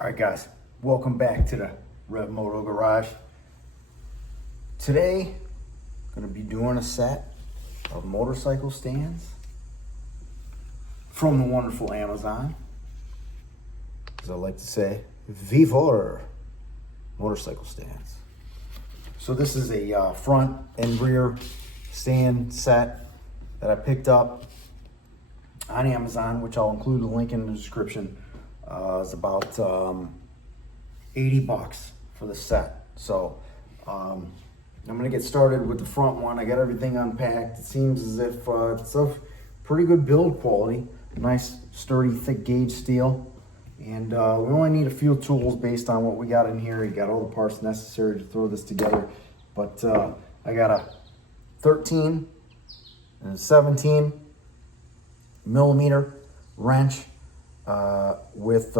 All right, guys, welcome back to the Rev Moto Garage. Today, I'm gonna be doing a set of motorcycle stands from the wonderful Amazon. As I like to say, Vivor motorcycle stands. So this is a front and rear stand set that I picked up on Amazon, which I'll include a link in the description. It's about 80 bucks for the set. So I'm gonna get started with the front one. I got everything unpacked. It seems as if it's of pretty good build quality. Nice, sturdy, thick gauge steel. And we only need a few tools based on what we got in here. You got all the parts necessary to throw this together. But I got a 13 and a 17 millimeter wrench with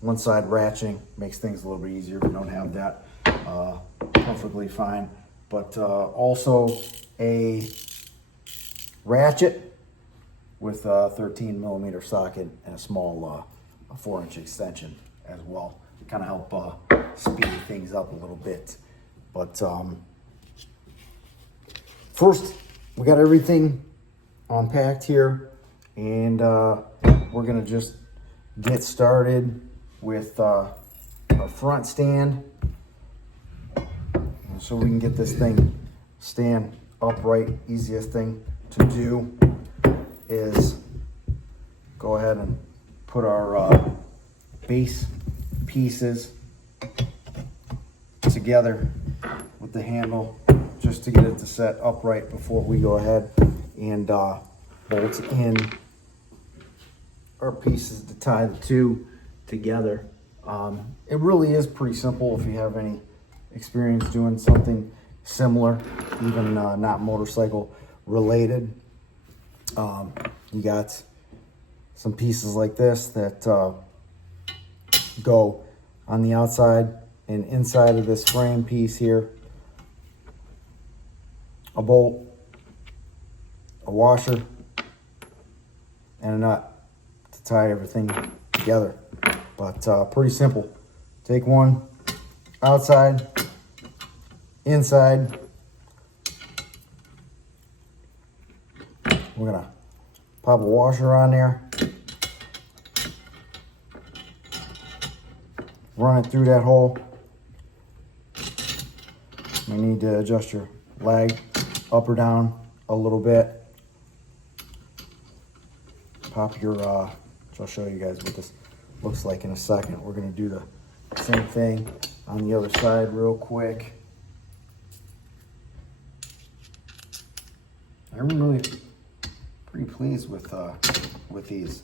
one side ratcheting. Makes things a little bit easier if you don't have that. Perfectly fine. But also a ratchet with a 13 millimeter socket and a small 4-inch extension as well. Kind of help speed things up a little bit. But first, we got everything unpacked here, and we're gonna just get started with our front stand, so we can get this thing stand upright. Easiest thing to do is go ahead and put our base pieces together with the handle, just to get it to set upright before we go ahead and bolt in our pieces to tie the two together. It really is pretty simple if you have any experience doing something similar, even not motorcycle related. You got some pieces like this that go on the outside and inside of this frame piece here. A bolt, a washer, and a nut to tie everything together. But pretty simple. Take one outside, inside. We're gonna pop a washer on there, run it through that hole. You need to adjust your lag up or down a little bit. Pop your, which I'll show you guys what this looks like in a second. We're gonna do the same thing on the other side real quick. I'm really pretty pleased with these.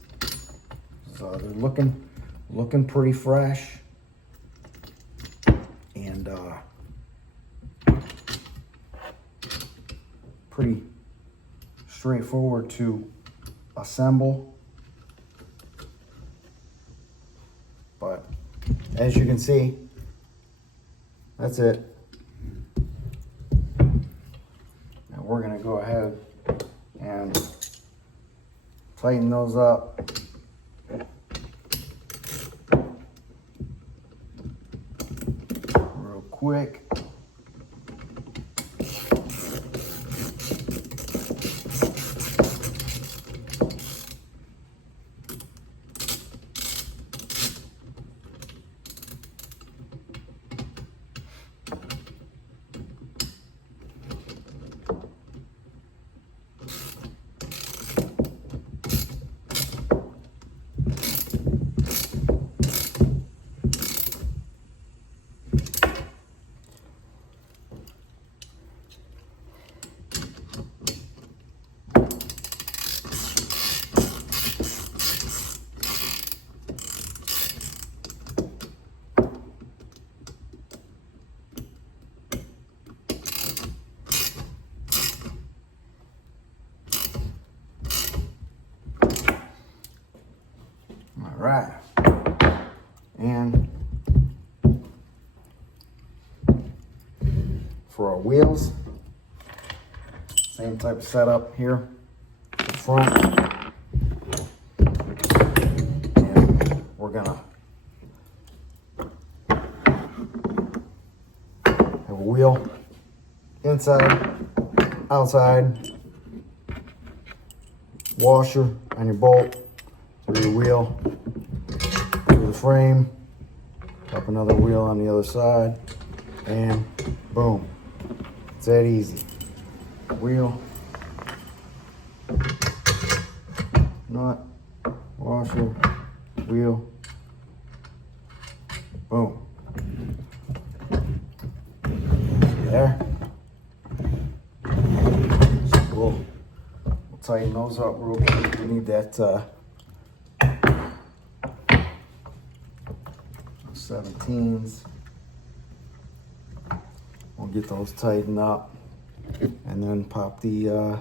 So they're looking pretty fresh, and pretty straightforward to assemble. But as you can see, that's it. Now we're gonna go ahead and tighten those up. Real quick. All right, and for our wheels, same type of setup here. The front, and we're gonna wheel, inside, outside, washer on your bolt, through your wheel, through the frame, up another wheel on the other side, and boom. It's that easy. Wheel, nut, washer, wheel, boom. There. So we'll tighten those up real quick. We need that 17s. We'll get those tightened up and then pop the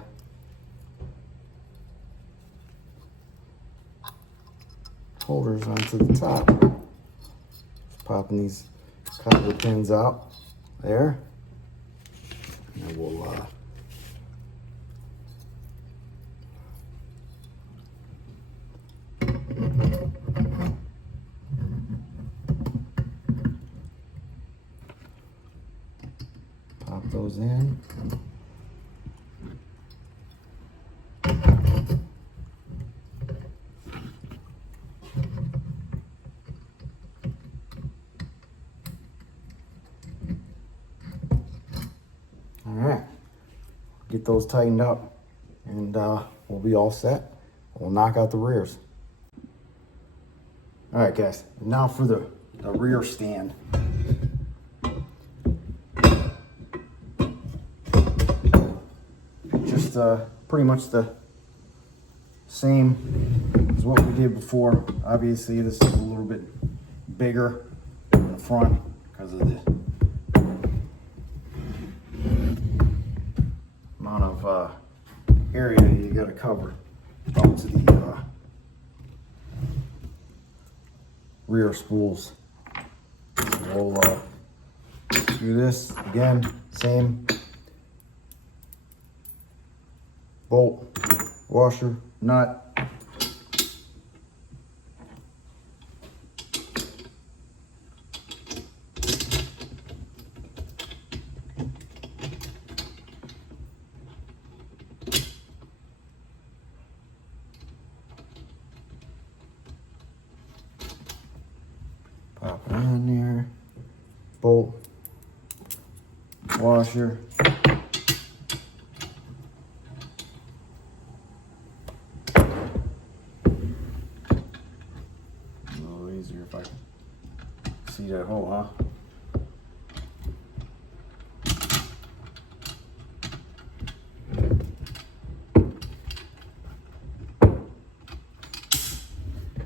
holders onto the top. Just popping these copper pins out there, and then we'll pop those in. All right, get those tightened up, and we'll be all set. We'll knock out the rears. All right, guys, now for the rear stand. Just pretty much the same as what we did before. Obviously, this is a little bit bigger in the front because of the amount of area you got to cover up to the rear spools. We'll do this again, same bolt, washer, nut. Pop it on there, bolt, washer, a little easier if I can see that hole, huh?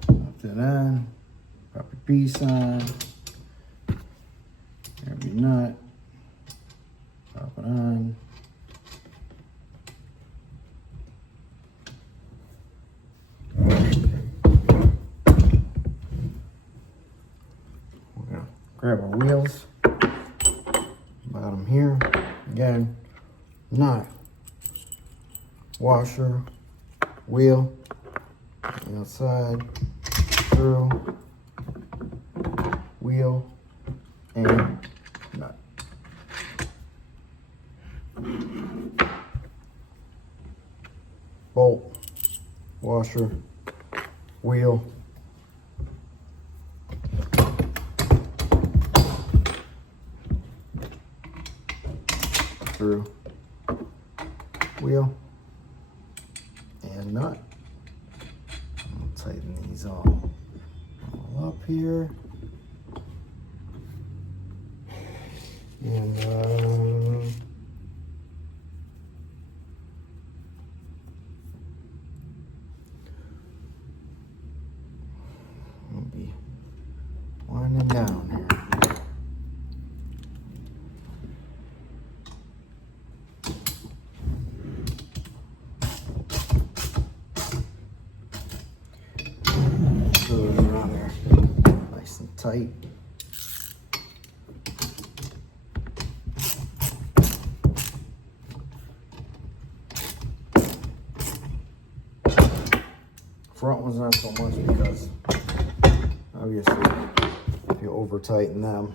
Pop that on. Pop your piece on, every nut, pop it on. We're gonna grab our wheels, bottom here, again, nut, washer, wheel, outside, through, wheel, and nut. Bolt, washer, wheel, through, wheel, and nut. I'll tighten these all up here. And we'll be winding down here. So they're on there, nice and tight. Front ones not so much because obviously if you over tighten them,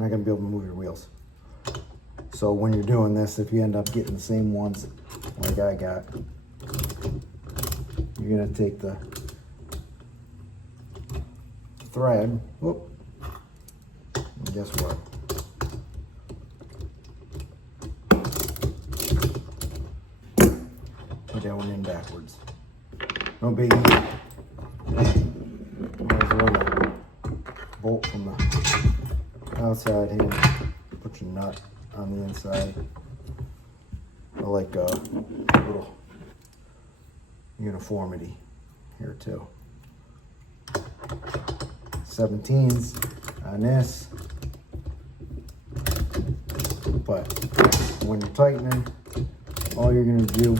not gonna be able to move your wheels. So when you're doing this, if you end up getting the same ones like I got, you're gonna take the thread, whoop, and guess what? Put that one in backwards. No biggie. Might as well bolt from the outside here. Put your nut on the inside. I like a little uniformity here too. 17s on this, but when you're tightening, all you're gonna do,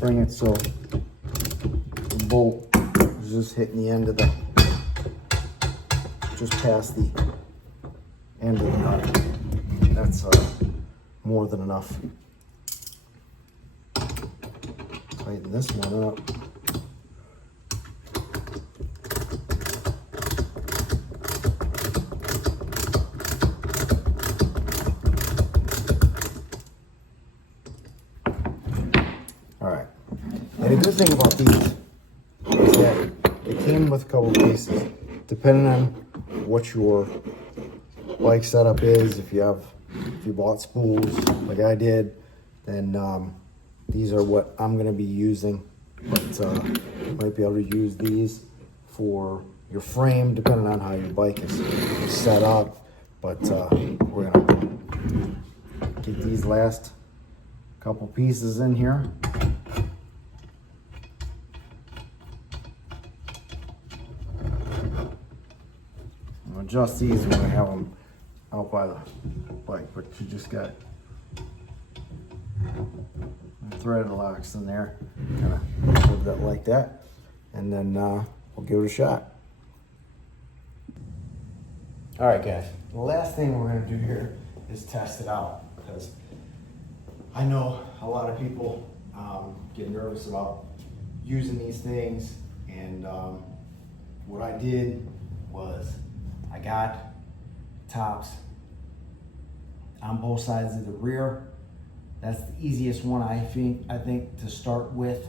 bring it so the bolt is just hitting the end of the, just past the end of the nut. That's more than enough. Tighten this one up. All right. And a good thing about these is that it came with a couple pieces. Depending on what your bike setup is, if you bought spools like I did, then these are what I'm gonna be using. But you might be able to use these for your frame, depending on how your bike is set up. But we're gonna get these last couple pieces in here. I'll adjust these when I have them out by the bike, but you just got thread locks in there, kind of hold that like that, and then we'll give it a shot. All right, guys, the last thing we're going to do here is test it out, because I know a lot of people get nervous about using these things, and what I did was I got tops on both sides of the rear. That's the easiest one I think to start with.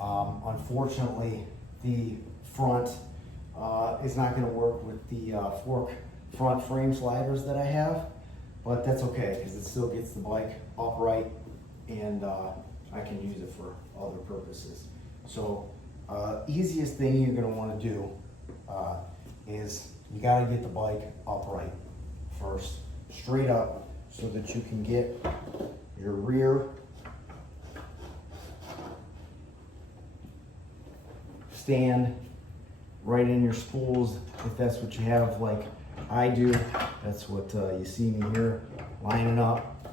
Unfortunately, the front is not going to work with the fork front frame sliders that I have, but that's okay because it still gets the bike upright, and I can use it for other purposes. So easiest thing you're going to want to do is you got to get the bike upright first, straight up, so that you can get your rear stand right in your spools, if that's what you have like I do. That's what you see me here lining up,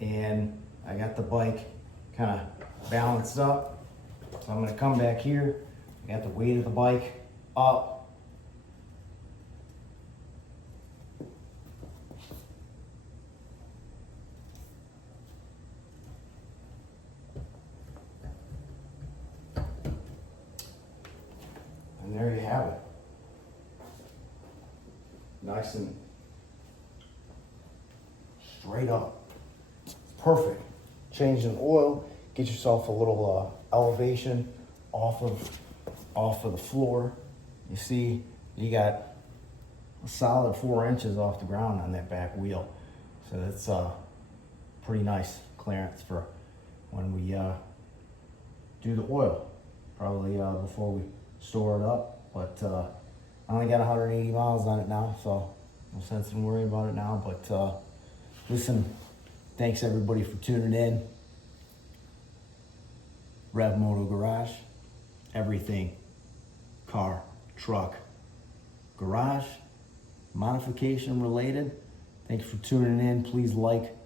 and I got the bike kind of balanced up. So I'm going to come back here, I got the weight of the bike up, and there you have it. Nice and straight up. Perfect. Change the oil, get yourself a little elevation off of the floor. You see, you got a solid 4 inches off the ground on that back wheel. So that's pretty nice clearance for when we do the oil, probably before we store it up. But I only got 180 miles on it now, so no sense in worrying about it now. But listen, thanks everybody for tuning in. Rev Moto Garage, everything car, truck, garage, modification related. Thanks for tuning in. Please like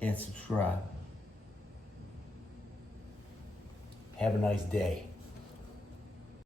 and subscribe. Have a nice day.